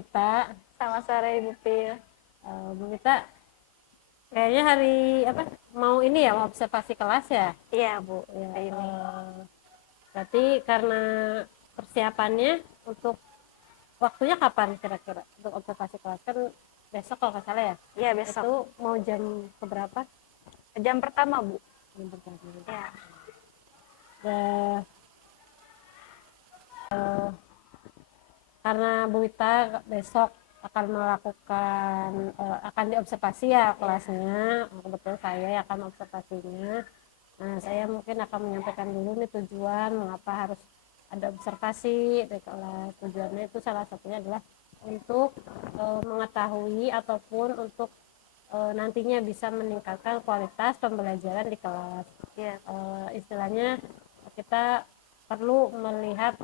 Ita. Selamat sore Ibu Pil. Bu Ita, kayaknya hari apa mau ini ya, mau observasi kelas ya? Iya Bu, Ya, hari ini. berarti karena persiapannya untuk waktunya kapan kira-kira untuk observasi kelas kan besok kalau nggak salah ya? Iya besok. Itu mau jam keberapa? Jam pertama Bu. Jam berapa? Ya. Eh, karena Bu Wita besok akan melakukan akan diobservasi ya kelasnya, kebetulan saya yang akan observasinya. Nah, saya mungkin akan menyampaikan dulu nih tujuan mengapa harus ada observasi di kelas. Tujuannya itu salah satunya adalah untuk mengetahui ataupun untuk nantinya bisa meningkatkan kualitas pembelajaran di kelas. Iya. Istilahnya kita perlu melihat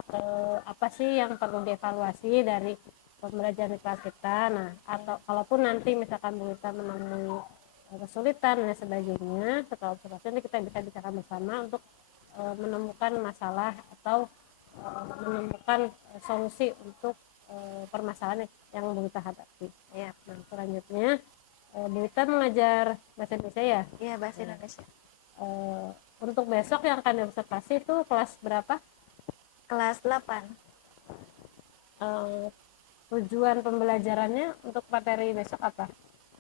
apa sih yang perlu dievaluasi dari pembelajaran di kelas kita. Nah, atau kalaupun nanti misalkan kita menemui kesulitan dan sebagainya, setelah observasi nanti kita bisa bicarakan bersama untuk menemukan masalah atau menemukan solusi untuk permasalahan yang kita hadapi. Iya. Nah, selanjutnya Bu Wita mengajar bahasa Indonesia ya? Iya bahasa Indonesia. Untuk besok yang akan diobservasi itu kelas berapa? Kelas 8. Tujuan pembelajarannya untuk materi besok apa?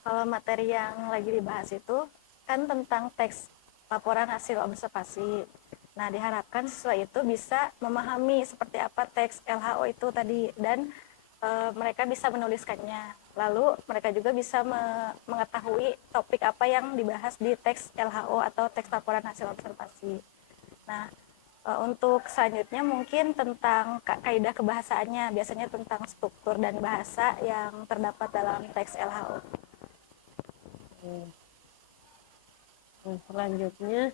Kalau materi yang lagi dibahas itu kan tentang teks laporan hasil observasi. Nah, diharapkan siswa itu bisa memahami seperti apa teks LHO itu tadi dan mereka bisa menuliskannya. Lalu mereka juga bisa mengetahui topik apa yang dibahas di teks LHO atau teks laporan hasil observasi. Nah, untuk selanjutnya mungkin tentang kaidah kebahasaannya, biasanya tentang struktur dan bahasa yang terdapat dalam teks LHO. Nah, selanjutnya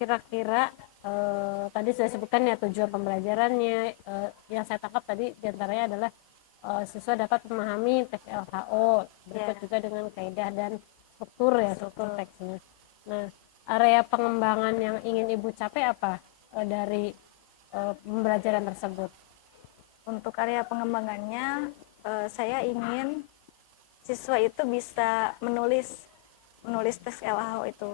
kira-kira tadi saya sebutkan ya tujuan pembelajarannya, yang saya tangkap tadi diantaranya adalah siswa dapat memahami teks LHO, berikut juga dengan kaidah dan struktur ya, struktur teksnya. Nah, area pengembangan yang ingin Ibu capai apa dari pembelajaran tersebut? Untuk area pengembangannya, saya ingin siswa itu bisa menulis teks LHO itu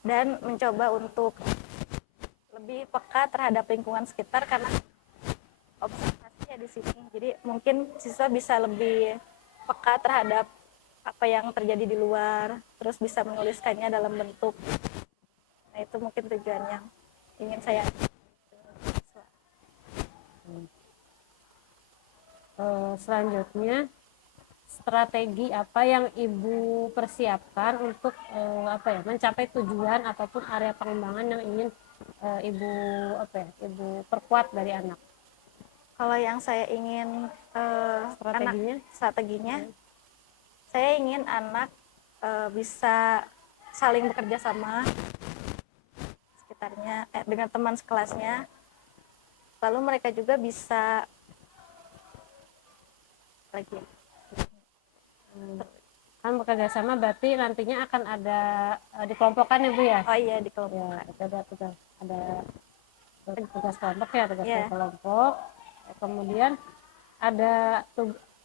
dan mencoba untuk lebih peka terhadap lingkungan sekitar karena observasi ya di sini. Jadi mungkin siswa bisa lebih peka terhadap apa yang terjadi di luar, terus bisa menuliskannya dalam bentuk. Nah, itu mungkin tujuan yang ingin saya. Selanjutnya strategi apa yang Ibu persiapkan untuk mencapai tujuan ataupun area pengembangan yang ingin Ibu perkuat dari anak? Kalau yang saya ingin strateginya, saya ingin anak bisa saling bekerja sama sekitarnya dengan teman sekelasnya. Lalu mereka juga bisa Kan bekerja sama berarti nantinya akan ada dikelompokkan ya Bu ya? Oh iya, dikelompokkan. Ya, ada tugas kelompok ya, kelompok. Kemudian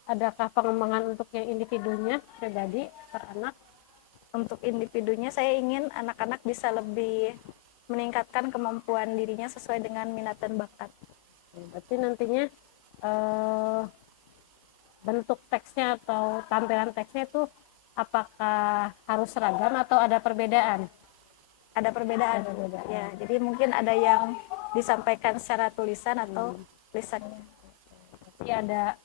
adakah pengembangan untuk yang individunya pribadi per anak? Untuk individunya saya ingin anak-anak bisa lebih meningkatkan kemampuan dirinya sesuai dengan minat dan bakat. Berarti nantinya bentuk teksnya atau tampilan teksnya itu apakah harus seragam atau ada perbedaan? Ada perbedaan. Ya, jadi mungkin ada yang disampaikan secara tulisan atau lisannya. Jadi ada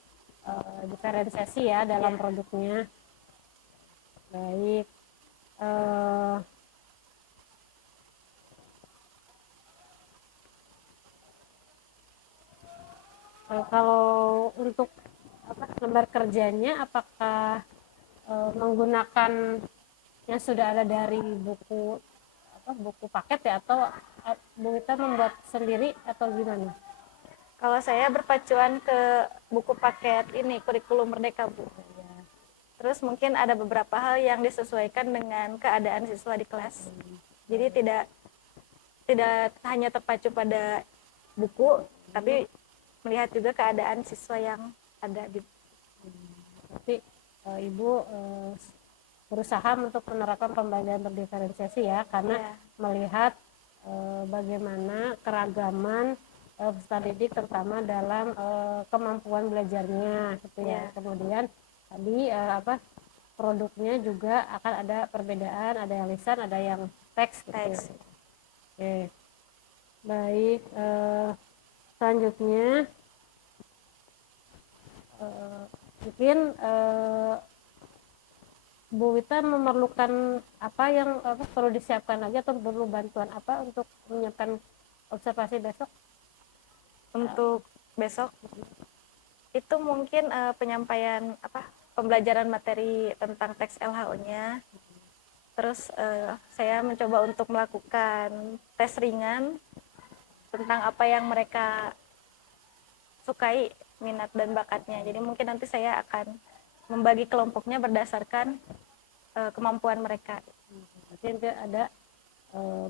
diferensiasi ya dalam produknya. Baik. Kalau untuk lembar kerjanya apakah menggunakan yang sudah ada dari buku paket ya, atau Bu Wita membuat sendiri atau gimana? Kalau saya berpacuan ke buku paket ini kurikulum Merdeka Bu. Terus mungkin ada beberapa hal yang disesuaikan dengan keadaan siswa di kelas. Jadi tidak hanya terpacu pada buku, tapi melihat juga keadaan siswa yang ada di. Berarti Ibu berusaha untuk menerapkan pembelajaran berdiferensiasi ya, karena Iya. melihat bagaimana keragaman peserta didik terutama dalam kemampuan belajarnya gitu ya. Iya. Kemudian tadi produknya juga akan ada perbedaan, ada yang lisan, ada yang teks gitu. Teks. Oke. Baik, selanjutnya mungkin Bu Wita memerlukan apa yang perlu disiapkan lagi atau perlu bantuan apa untuk menyiapkan observasi besok? Untuk besok itu mungkin penyampaian pembelajaran materi tentang teks LHO-nya. Terus saya mencoba untuk melakukan tes ringan tentang apa yang mereka sukai, minat dan bakatnya. Jadi mungkin nanti saya akan membagi kelompoknya berdasarkan kemampuan mereka. Berarti nanti ada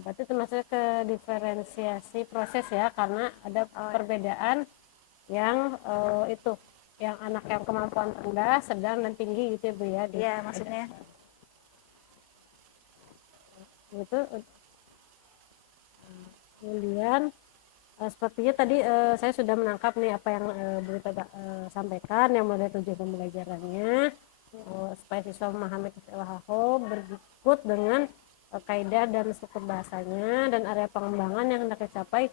berarti termasuk ke diferensiasi proses ya, karena ada perbedaan yang itu yang anak yang kemampuan rendah, sedang dan tinggi gitu ya Bu ya. Iya, maksudnya Itu kemudian sepertinya tadi saya sudah menangkap nih apa yang Bu Rita sampaikan, yang mulai tujuan pembelajarannya supaya siswa memahami teks LHO berikut dengan kaidah dan struktur bahasanya dan area pengembangan yang hendak dicapai,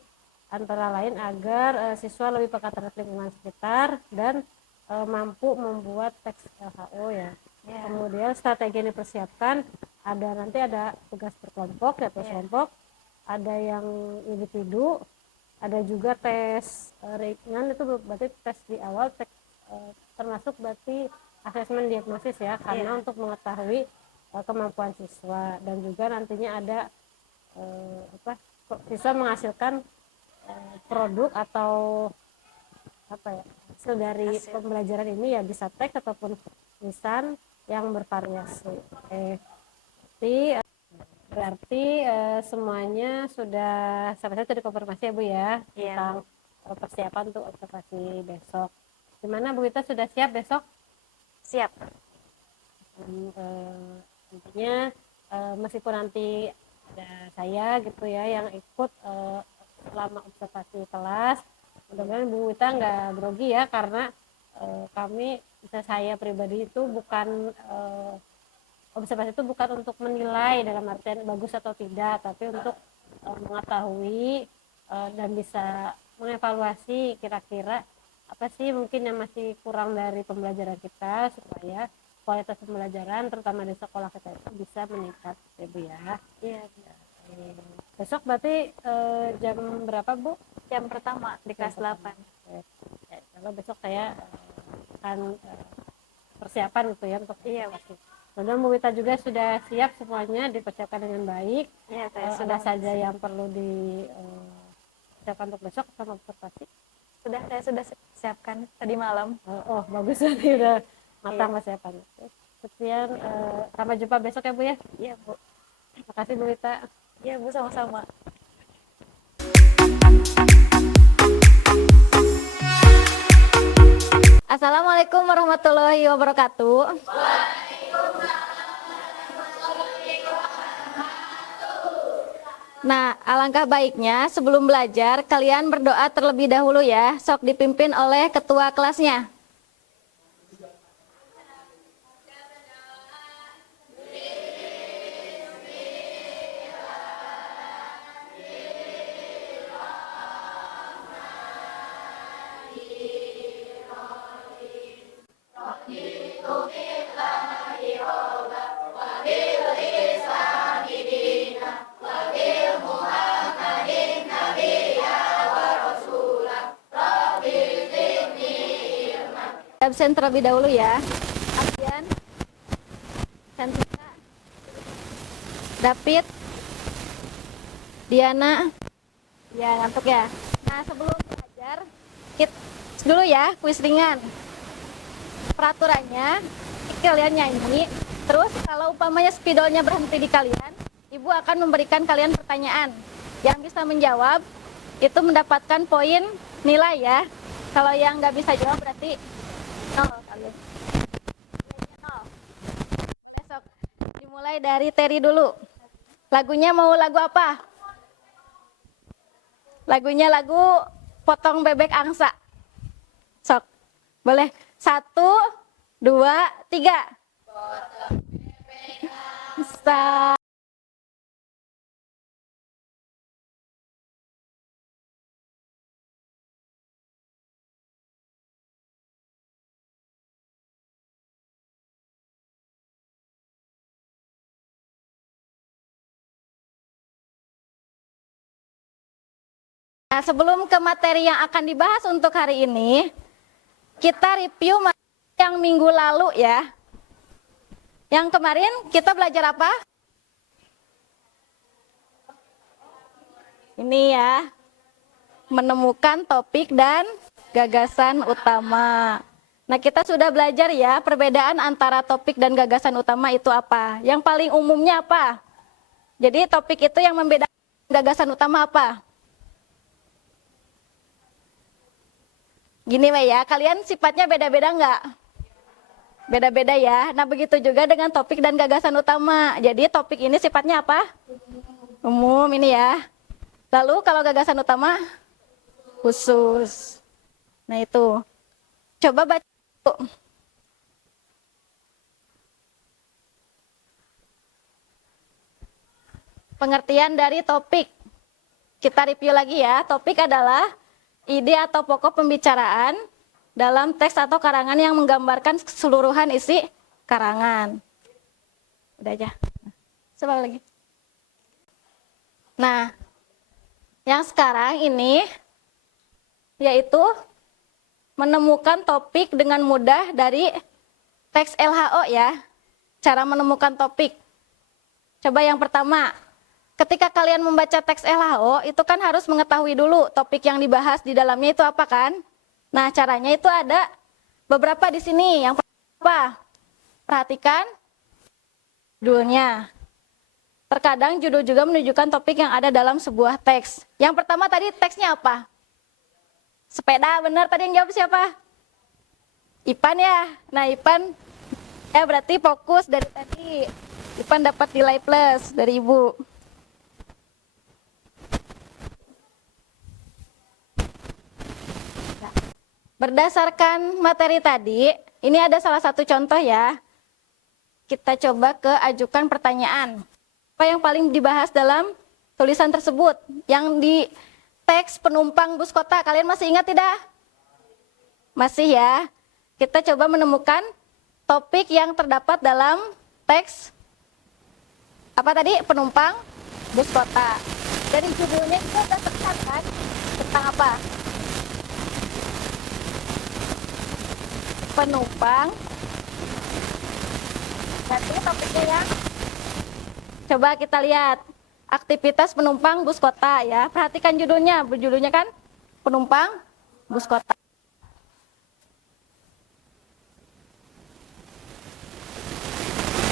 antara lain agar siswa lebih peka terhadap lingkungan sekitar dan mampu membuat teks LHO ya. Kemudian strategi yang dipersiapkan nanti ada tugas berkelompok ya, kelompok, ada yang individu, ada juga tes ringan, itu berarti tes di awal, termasuk berarti asesmen diagnosis ya, karena untuk mengetahui kemampuan siswa, dan juga nantinya ada siswa menghasilkan produk atau hasil dari pembelajaran ini ya, bisa teks ataupun lisan yang bervariasi. Berarti semuanya sudah sampai saya dikonfirmasi ya Bu ya, tentang persiapan untuk observasi besok. Gimana Bu Wita, sudah siap besok? Siap. Intinya meskipun nanti ada saya gitu ya yang ikut selama observasi kelas, mudah-mudahan Bu Wita nggak grogi ya, karena kami, saya pribadi itu bukan observasi itu bukan untuk menilai dalam artian bagus atau tidak, tapi untuk mengetahui dan bisa mengevaluasi kira-kira apa sih mungkin yang masih kurang dari pembelajaran kita, supaya kualitas pembelajaran terutama di sekolah kita itu bisa meningkat ya Bu ya. Iya. Besok berarti jam berapa Bu? Jam pertama di kelas 8. Kalau besok saya akan persiapan gitu ya untuk pasti. Mudah-mudahan Bu Wita juga sudah siap semuanya, dipersiapkan dengan baik. Iya, saya sudah saja yang perlu disiapkan untuk besok sama observasi. Saya sudah siapkan tadi malam. Bagus, nanti udah matang persiapannya. Sekian, sampai jumpa besok ya Bu ya. Iya Bu. Terima kasih Bu Wita. Iya Bu, sama-sama. Assalamualaikum warahmatullahi wabarakatuh. Nah, alangkah baiknya sebelum belajar kalian berdoa terlebih dahulu ya, sok dipimpin oleh ketua kelasnya. Absen terlebih dahulu ya. Absen Santika, David, Diana, ya ngantuk ya. Nah, sebelum belajar kita dulu ya kuis ringan. Peraturannya kalian nyanyi, terus kalau umpamanya spidolnya berhenti di kalian, Ibu akan memberikan kalian pertanyaan. Yang bisa menjawab itu mendapatkan poin nilai ya. Kalau yang nggak bisa jawab berarti 0 kali. Nilainya 0. Besok dimulai dari Terry dulu. Lagunya mau lagu apa? Lagunya lagu Potong Bebek Angsa. Sok. Boleh. 1, 2, 3. Angsa. Nah, sebelum ke materi yang akan dibahas untuk hari ini, kita review materi yang minggu lalu ya. Yang kemarin kita belajar apa? Ini ya, menemukan topik dan gagasan utama. Nah, kita sudah belajar ya, perbedaan antara topik dan gagasan utama itu apa. Yang paling umumnya apa? Jadi topik itu yang membedakan gagasan utama apa? Gini Wei ya, kalian sifatnya beda-beda nggak? Beda-beda ya. Nah begitu juga dengan topik dan gagasan utama. Jadi topik ini sifatnya apa? Umum ini ya. Lalu kalau gagasan utama? Khusus. Nah itu. Coba baca. Pengertian dari topik. Kita review lagi ya. Topik adalah ide atau pokok pembicaraan dalam teks atau karangan yang menggambarkan keseluruhan isi karangan. Udah aja. Coba lagi. Nah, yang sekarang ini yaitu menemukan topik dengan mudah dari teks LHO ya. Cara menemukan topik. Coba yang pertama, ketika kalian membaca teks LHO, itu kan harus mengetahui dulu topik yang dibahas di dalamnya itu apa kan? Nah, caranya itu ada beberapa di sini. Yang pertama, perhatikan judulnya. Terkadang judul juga menunjukkan topik yang ada dalam sebuah teks. Yang pertama tadi teksnya apa? Sepeda, benar. Tadi yang jawab siapa? Ipan ya. Nah, Ipan ya berarti fokus dari tadi. Ipan dapat nilai plus dari Ibu. Berdasarkan materi tadi, ini ada salah satu contoh ya. Kita coba ke ajukan pertanyaan. Apa yang paling dibahas dalam tulisan tersebut? Yang di teks penumpang bus kota, kalian masih ingat tidak? Masih ya. Kita coba menemukan topik yang terdapat dalam teks apa tadi? Penumpang bus kota. Dari judulnya itu sudah terlihat kan? Tentang apa? Penumpang. Berarti topiknya ya. Coba kita lihat. Aktivitas penumpang bus kota ya. Perhatikan judulnya. Berjudulnya kan penumpang bus kota.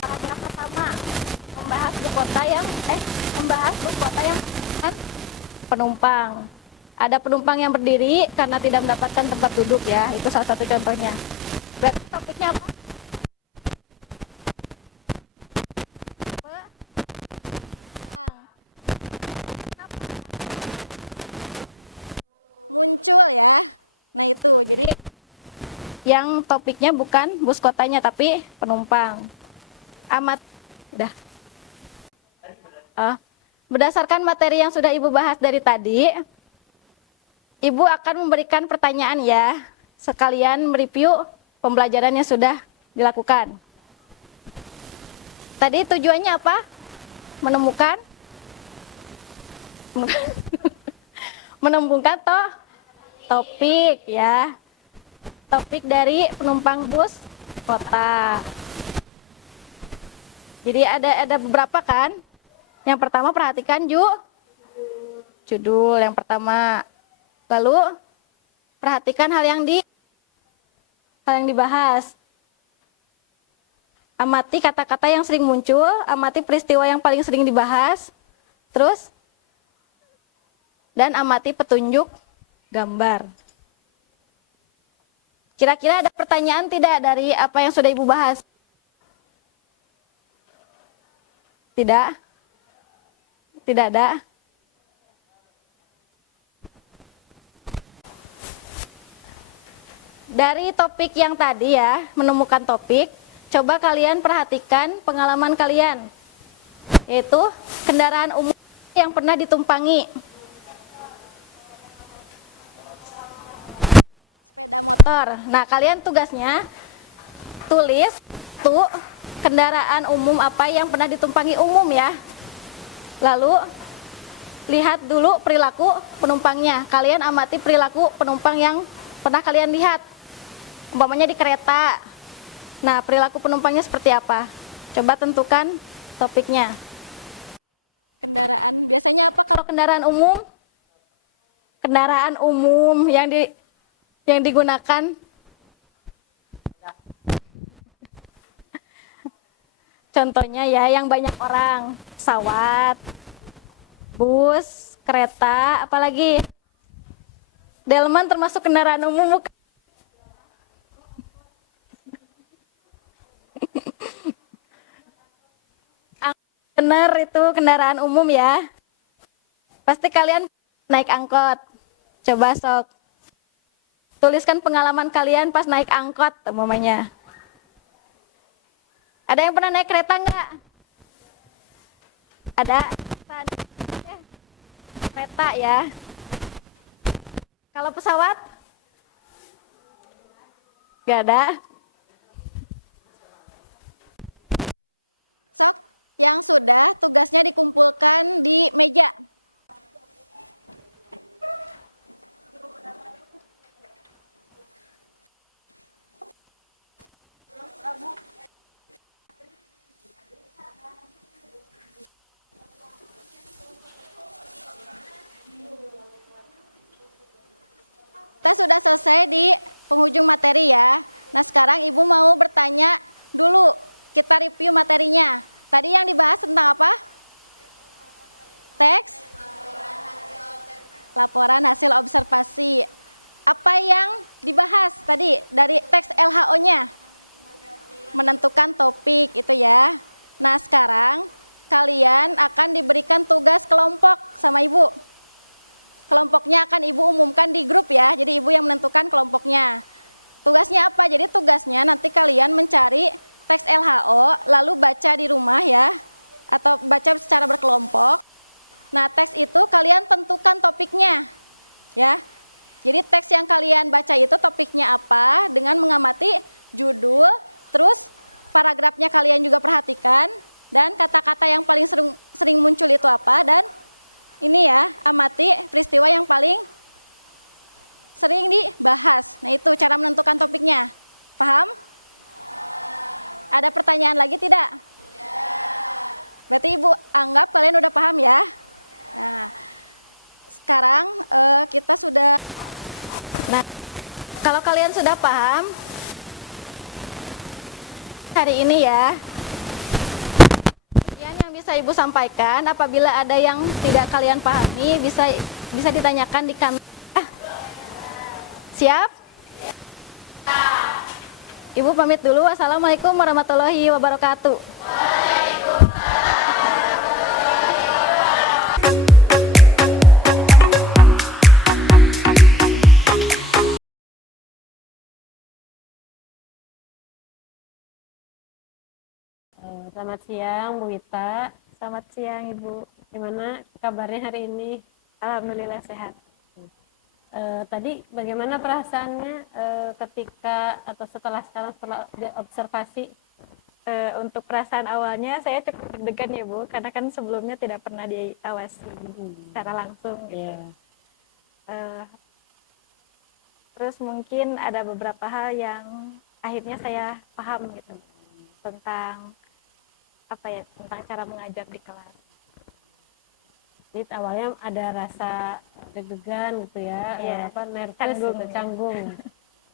Paragraf pertama membahas bus kota yang kan penumpang. Ada penumpang yang berdiri karena tidak mendapatkan tempat duduk ya. Itu salah satu contohnya. Berarti topiknya apa? Yang topiknya bukan bus kotanya tapi penumpang. Amat udah. Berdasarkan materi yang sudah Ibu bahas dari tadi, Ibu akan memberikan pertanyaan ya, sekalian mereview pembelajaran yang sudah dilakukan. Tadi tujuannya apa? Menemukan menemukan topik ya. Topik dari penumpang bus kota. Jadi ada beberapa kan. Yang pertama perhatikan judul yang pertama. Lalu perhatikan hal yang dibahas. Amati kata-kata yang sering muncul, amati peristiwa yang paling sering dibahas. Terus dan amati petunjuk gambar. Kira-kira ada pertanyaan tidak dari apa yang sudah Ibu bahas? Tidak? Tidak ada? Dari topik yang tadi ya, menemukan topik, coba kalian perhatikan pengalaman kalian, yaitu kendaraan umum yang pernah ditumpangi. Nah, kalian tugasnya tulis tuh kendaraan umum apa yang pernah ditumpangi umum ya. Lalu lihat dulu perilaku penumpangnya. Kalian amati perilaku penumpang yang pernah kalian lihat. Umpamanya di kereta. Nah, perilaku penumpangnya seperti apa? Coba tentukan topiknya. Kalau kendaraan umum yang digunakan contohnya ya yang banyak orang, pesawat, bus, kereta, apalagi delman termasuk kendaraan umum bukan? Bener itu kendaraan umum ya. Pasti kalian naik angkot. Coba sok tuliskan pengalaman kalian pas naik angkot umpamanya. Ada yang pernah naik kereta nggak? Ada? Kereta ya. Kalau pesawat? Nggak ada. Nah, kalau kalian sudah paham hari ini ya, yang bisa Ibu sampaikan apabila ada yang tidak kalian pahami bisa ditanyakan di kantor. Siap? Ibu pamit dulu. Assalamualaikum warahmatullahi wabarakatuh. Selamat siang Bu Wita. Selamat siang Ibu. Gimana kabarnya hari ini? Alhamdulillah sehat. Tadi bagaimana perasaannya ketika atau setelah observasi? Untuk perasaan awalnya saya cukup deg-degan ya Bu, karena kan sebelumnya tidak pernah diawasi secara langsung gitu. Yeah. Terus mungkin ada beberapa hal yang akhirnya saya paham gitu tentang tentang cara mengajar di kelas. Jadi awalnya ada rasa deg-degan gitu ya, nervous, canggung.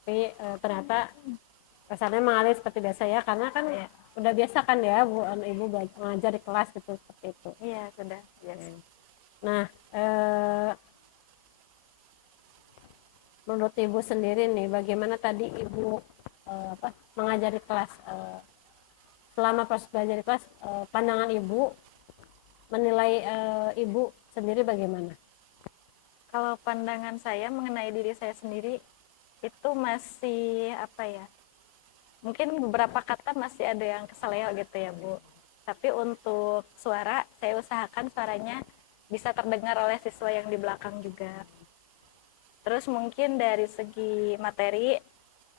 Tapi ternyata rasanya mengalir seperti biasa ya, karena kan udah biasa kan ya Ibu mengajar di kelas gitu seperti itu. Iya, sudah biasa. Nah, menurut ibu sendiri nih, bagaimana tadi ibu mengajari kelas, selama proses belajar di kelas, pandangan ibu menilai ibu sendiri bagaimana? Kalau pandangan saya mengenai diri saya sendiri itu masih apa ya? Mungkin beberapa kata masih ada yang keseleo gitu ya, Bu. Tapi untuk suara, saya usahakan suaranya bisa terdengar oleh siswa yang di belakang juga. Terus mungkin dari segi materi,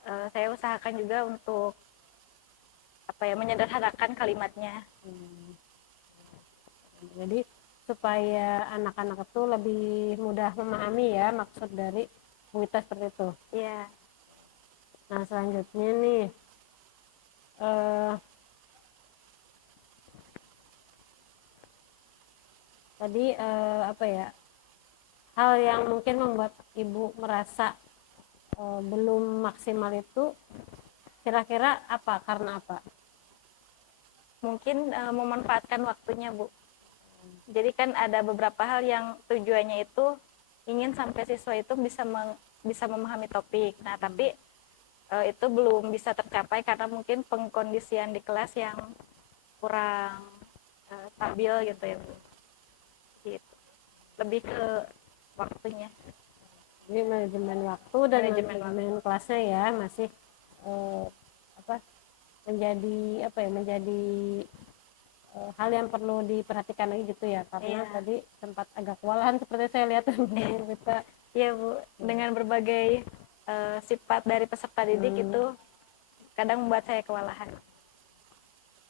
saya usahakan juga untuk apa ya, menyederhanakan kalimatnya. Jadi supaya anak-anak itu lebih mudah memahami ya maksud dari Bu Wita seperti itu. Iya. Nah selanjutnya nih, tadi apa ya, hal yang mungkin membuat ibu merasa belum maksimal itu kira-kira apa, karena apa? Mungkin memanfaatkan waktunya, Bu. Jadi kan ada beberapa hal yang tujuannya itu ingin sampai siswa itu bisa memahami topik. Nah, tapi itu belum bisa tercapai karena mungkin pengkondisian di kelas yang kurang stabil gitu ya, Bu. Gitu. Lebih ke waktunya. Jadi manajemen waktu dan manajemen kelasnya ya masih apa menjadi apa ya, menjadi hal yang perlu diperhatikan lagi gitu ya, karena tadi sempat agak kewalahan seperti saya lihat kita. Iya, Bu, dengan berbagai sifat dari peserta didik itu kadang membuat saya kewalahan.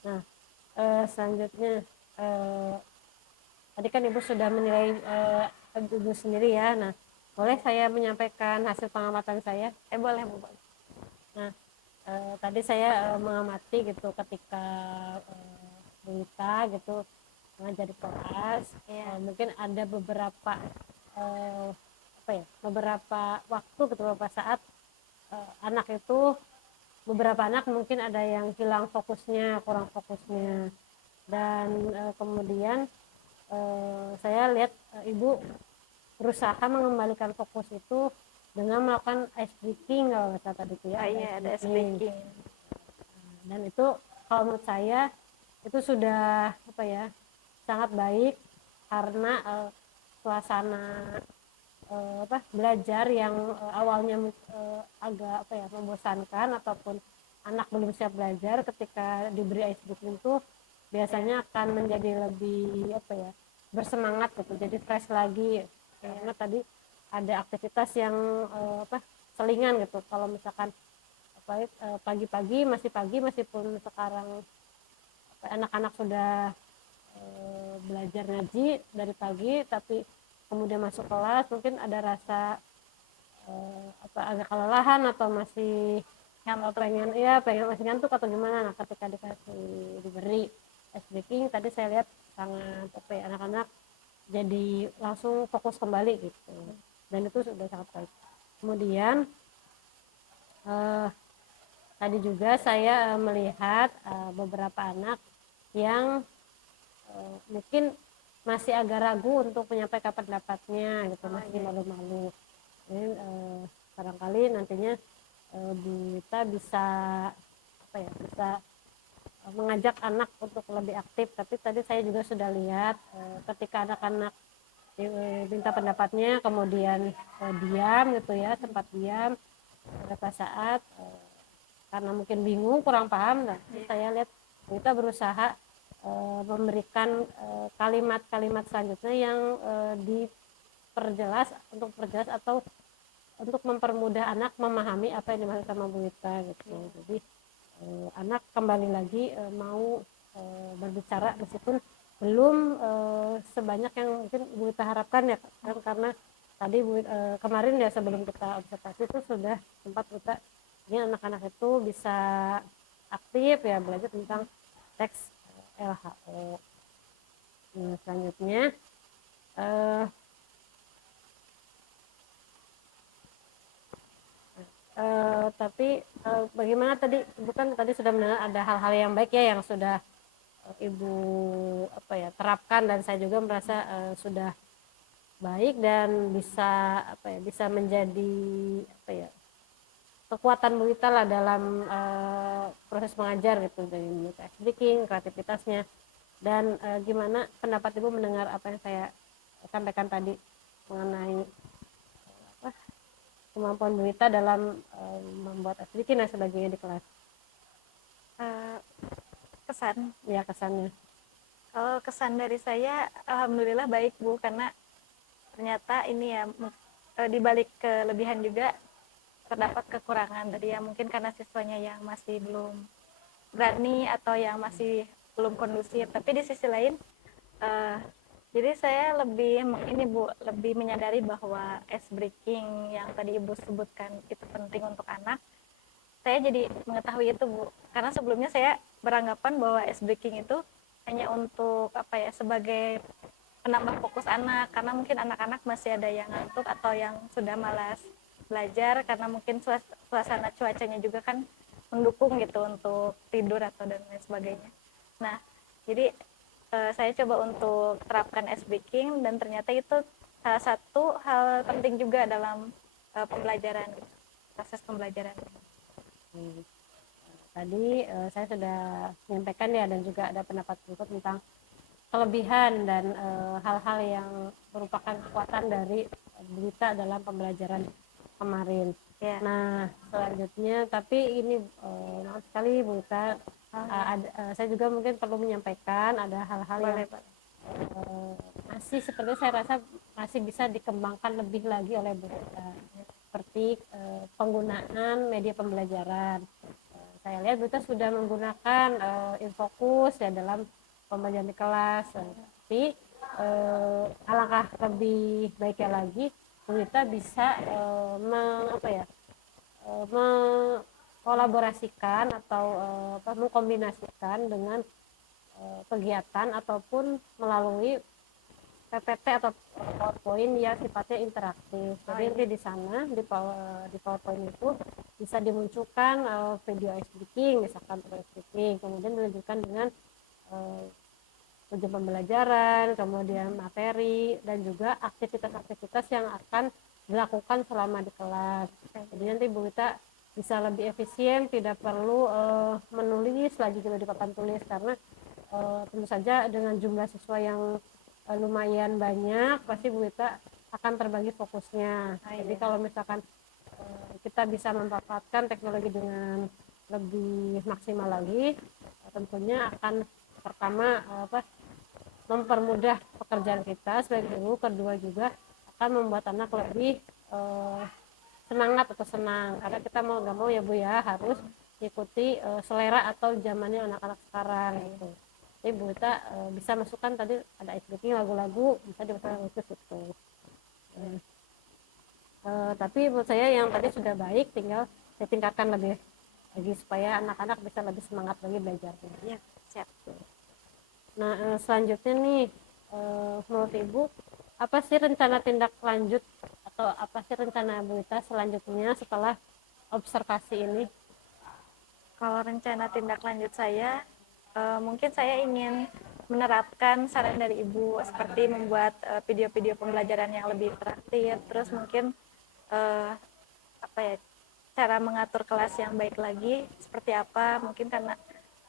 Nah selanjutnya, tadi kan ibu sudah menilai ibu sendiri ya. Nah boleh saya menyampaikan hasil pengamatan saya? Boleh, Bu. Nah tadi saya mengamati gitu ketika Bu Wita gitu mengajar di kelas, mungkin ada beberapa apa ya, beberapa waktu gitu, beberapa saat anak itu, beberapa anak mungkin ada yang hilang fokusnya, kurang fokusnya, dan kemudian saya lihat ibu berusaha mengembalikan fokus itu dengan melakukan ice breaking kalau nggak salah tadi itu ya. Iya, ada ice breaking. Dan itu kalau menurut saya itu sudah apa ya, sangat baik, karena suasana belajar yang awalnya agak apa ya, membosankan ataupun anak belum siap belajar, ketika diberi ice breaking itu biasanya akan menjadi lebih apa ya, bersemangat gitu, jadi fresh lagi, karena tadi ada aktivitas yang selingan gitu. Kalau misalkan pagi-pagi, masih pagi meskipun sekarang anak-anak sudah belajar ngaji dari pagi, tapi kemudian masuk kelas mungkin ada rasa agak kelelahan atau masih pengen masih ngantuk atau gimana. Nah ketika diberi ice breaking tadi saya lihat sangat anak-anak jadi langsung fokus kembali gitu, dan itu sudah sangat baik. Kemudian tadi juga saya melihat beberapa anak yang mungkin masih agak ragu untuk menyampaikan pendapatnya gitu, masih malu-malu. Jadi barangkali nantinya Bu Wita bisa apa ya, bisa mengajak anak untuk lebih aktif. Tapi tadi saya juga sudah lihat ketika anak-anak minta pendapatnya kemudian diam gitu ya, sempat diam beberapa saat karena mungkin bingung, kurang paham. Nah, saya lihat kita berusaha memberikan kalimat-kalimat selanjutnya yang diperjelas, untuk perjelas atau untuk mempermudah anak memahami apa yang dimaksud sama Bu Wita gitu. Jadi anak kembali lagi mau berbicara meskipun belum sebanyak yang mungkin Bu Wita harapkan ya, karena tadi kemarin ya sebelum kita observasi itu sudah sempat kita ini anak-anak itu bisa aktif ya belajar tentang teks LHO. Nah, selanjutnya tapi bagaimana tadi, bukan tadi sudah mendengar ada hal-hal yang baik ya yang sudah ibu apa ya terapkan, dan saya juga merasa sudah baik dan bisa bisa menjadi kekuatan Bu Ita lah dalam proses mengajar gitu, dari mulai speaking, kreativitasnya, dan gimana pendapat Ibu mendengar apa yang saya sampaikan tadi mengenai kemampuan Bu Ita dalam membuat speaking dan sebagainya di kelas. Eh, kesan Ya, kesannya. Kalau kesan dari saya, alhamdulillah baik Bu, karena ternyata ini ya di balik kelebihan juga terdapat kekurangan tadi ya, mungkin karena siswanya yang masih belum berani atau yang masih belum kondusif. Tapi di sisi lain, eh, jadi saya ini Bu, lebih menyadari bahwa ice breaking yang tadi Ibu sebutkan itu penting untuk anak. Saya jadi mengetahui itu Bu, karena sebelumnya saya beranggapan bahwa ice breaking itu hanya untuk sebagai penambah fokus anak, karena mungkin anak-anak masih ada yang ngantuk atau yang sudah malas belajar karena mungkin suasana cuacanya juga kan mendukung gitu untuk tidur atau dan lain sebagainya. Nah, jadi saya coba untuk terapkan ice breaking dan ternyata itu salah satu hal penting juga dalam pembelajaran, proses pembelajaran. Tadi saya sudah menyampaikan ya, dan juga ada pendapat berikut tentang kelebihan dan hal-hal yang merupakan kekuatan dari berita dalam pembelajaran kemarin. Ya. Nah, selanjutnya, tapi ini maaf sekali Bu Ita, saya juga mungkin perlu menyampaikan ada hal-hal yang masih seperti saya rasa masih bisa dikembangkan lebih lagi oleh Bu Ita, seperti penggunaan media pembelajaran. Saya lihat Bu Ita sudah menggunakan Infocus ya dalam pembelajaran di kelas, tapi alangkah lebih baiknya lagi Bu Ita bisa mengkolaborasikan atau mengkombinasikan dengan kegiatan ataupun melalui PPT atau PowerPoint yang sifatnya interaktif. Jadi nanti di sana di PowerPoint itu bisa dimunculkan video ice breaking, misalkan ice breaking, kemudian dilanjutkan dengan tujuan pembelajaran, kemudian materi, dan juga aktivitas-aktivitas yang akan dilakukan selama di kelas. Jadi nanti Bu Ita bisa lebih efisien, tidak perlu menulis lagi gitu di papan tulis, karena tentu saja dengan jumlah siswa yang lumayan banyak, pasti Bu Ita akan terbagi fokusnya. Jadi kalau misalkan kita bisa memanfaatkan teknologi dengan lebih maksimal lagi, tentunya akan pertama mempermudah pekerjaan kita sebagai guru, kedua juga akan membuat anak lebih semangat atau senang, karena kita mau nggak mau ya Bu ya harus ikuti selera atau zamannya anak-anak sekarang gitu. Jadi Bu Ita bisa masukkan tadi ada ice breaking, lagu-lagu bisa dimasukkan ke situ. Tapi menurut saya yang tadi sudah baik, tinggal saya tingkatkan lebih lagi supaya anak-anak bisa lebih semangat lagi belajarnya. Ya, siap. Nah, selanjutnya nih, menurut Ibu, apa sih rencana tindak lanjut atau apa sih rencana Bu Ita selanjutnya setelah observasi ini? Kalau rencana tindak lanjut saya, mungkin saya ingin menerapkan saran dari Ibu seperti membuat video-video pembelajaran yang lebih interaktif, terus mungkin cara mengatur kelas yang baik lagi seperti apa, mungkin karena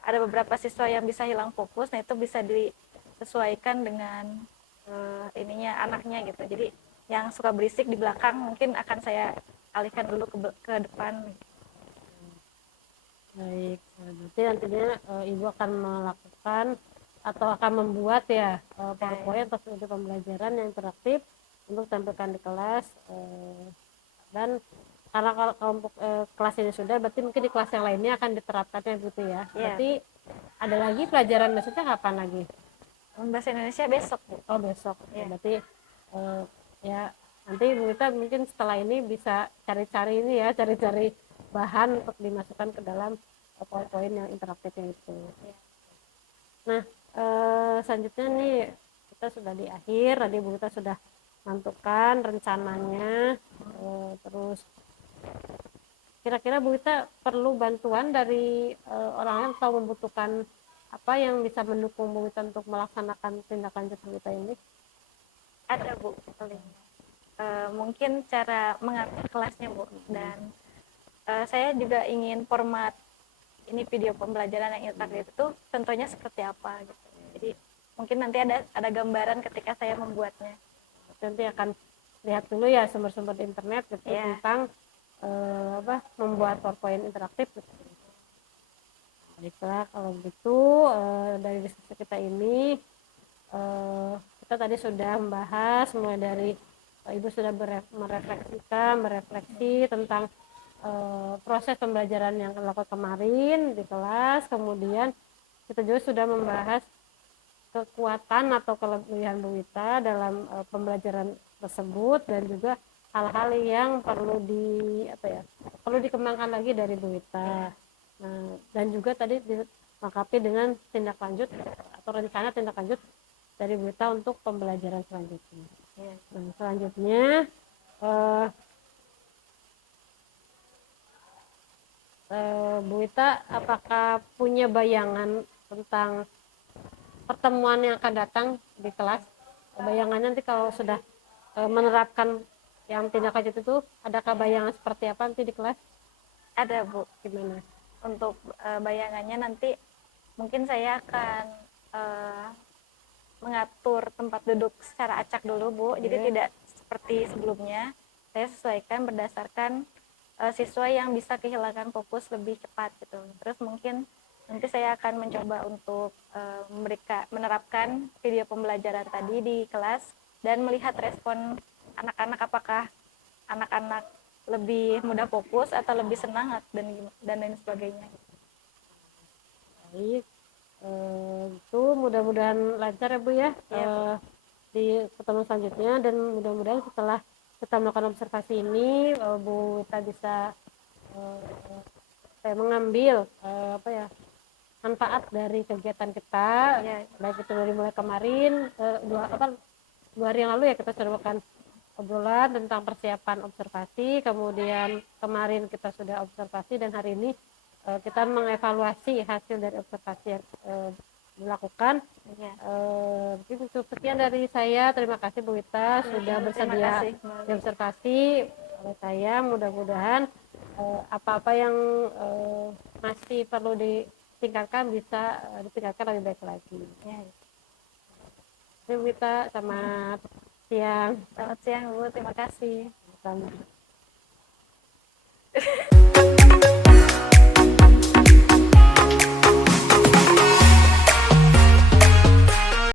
ada beberapa siswa yang bisa hilang fokus, nah itu bisa disesuaikan dengan ininya anaknya gitu. Jadi yang suka berisik di belakang mungkin akan saya alihkan dulu ke depan. Baik, berarti nantinya Ibu akan melakukan atau akan membuat ya PowerPoint atau video pembelajaran yang interaktif untuk tampilkan di kelas, dan karena kalau kelompok kelas ini sudah, berarti mungkin di kelas yang lainnya akan diterapkannya gitu ya. Berarti ada lagi pelajaran besoknya kapan lagi? Bahasa Indonesia besok Bu. Oh besok. Ya, berarti ya nanti Bu Ita mungkin setelah ini bisa cari-cari ini ya, cari-cari bahan untuk dimasukkan ke dalam PowerPoint yang interaktifnya itu. Nah, selanjutnya nih kita sudah di akhir, tadi Bu Ita sudah menentukan rencananya, terus kira-kira Bu Ita perlu bantuan dari orang lain atau membutuhkan apa yang bisa mendukung Bu Ita untuk melaksanakan tindak lanjut Bu Ita ini? Ada Bu, mungkin cara mengatur kelasnya Bu, dan saya juga ingin format ini video pembelajaran yang interaktif itu tentunya seperti apa gitu. Jadi mungkin nanti ada gambaran ketika saya membuatnya. Nanti akan lihat dulu ya sumber-sumber di internet gitu Ya. tentang membuat PowerPoint interaktif gitu. Baiklah kalau begitu dari diskusi kita ini kita tadi sudah membahas mulai dari Ibu sudah merefleksi tentang proses pembelajaran yang dilakukan kemarin di kelas, kemudian kita juga sudah membahas kekuatan atau kelebihan Bu Wita dalam pembelajaran tersebut dan juga hal-hal yang perlu dikembangkan lagi dari Bu Wita. Nah, dan juga tadi dilengkapi dengan tindak lanjut atau rencana tindak lanjut dari Bu Wita untuk pembelajaran selanjutnya. Nah, selanjutnya Bu Wita apakah punya bayangan tentang pertemuan yang akan datang di kelas? Bayangannya nanti kalau sudah menerapkan yang tindak lanjut itu, adakah bayangan seperti apa nanti di kelas? Ada Bu. Gimana? Untuk bayangannya nanti mungkin saya akan mengatur tempat duduk secara acak dulu Bu. Jadi tidak seperti sebelumnya. Saya sesuaikan berdasarkan siswa yang bisa kehilangan fokus lebih cepat gitu. Terus mungkin nanti saya akan mencoba untuk menerapkan video pembelajaran tadi di kelas dan melihat respon anak-anak, apakah anak-anak lebih mudah fokus atau lebih senang dan lain sebagainya. Baik, itu mudah-mudahan lancar ya Bu ya, di pertemuan selanjutnya, dan mudah-mudahan setelah kita melakukan observasi ini Bu Wita bisa mengambil manfaat dari kegiatan kita, baik itu dari mulai kemarin 2 hari yang lalu ya kita sudah melakukan obrolan tentang persiapan observasi, kemudian kemarin kita sudah observasi dan hari ini kita mengevaluasi hasil dari observasi yang dilakukan. Sekian dari saya, terima kasih Bu Wita sudah bersedia diobservasi oleh saya. Mudah-mudahan apa-apa yang masih perlu ditingkatkan bisa ditingkatkan lebih baik lagi. Bu Wita, selamat siang. Selamat siang Bu, terima kasih. Sama.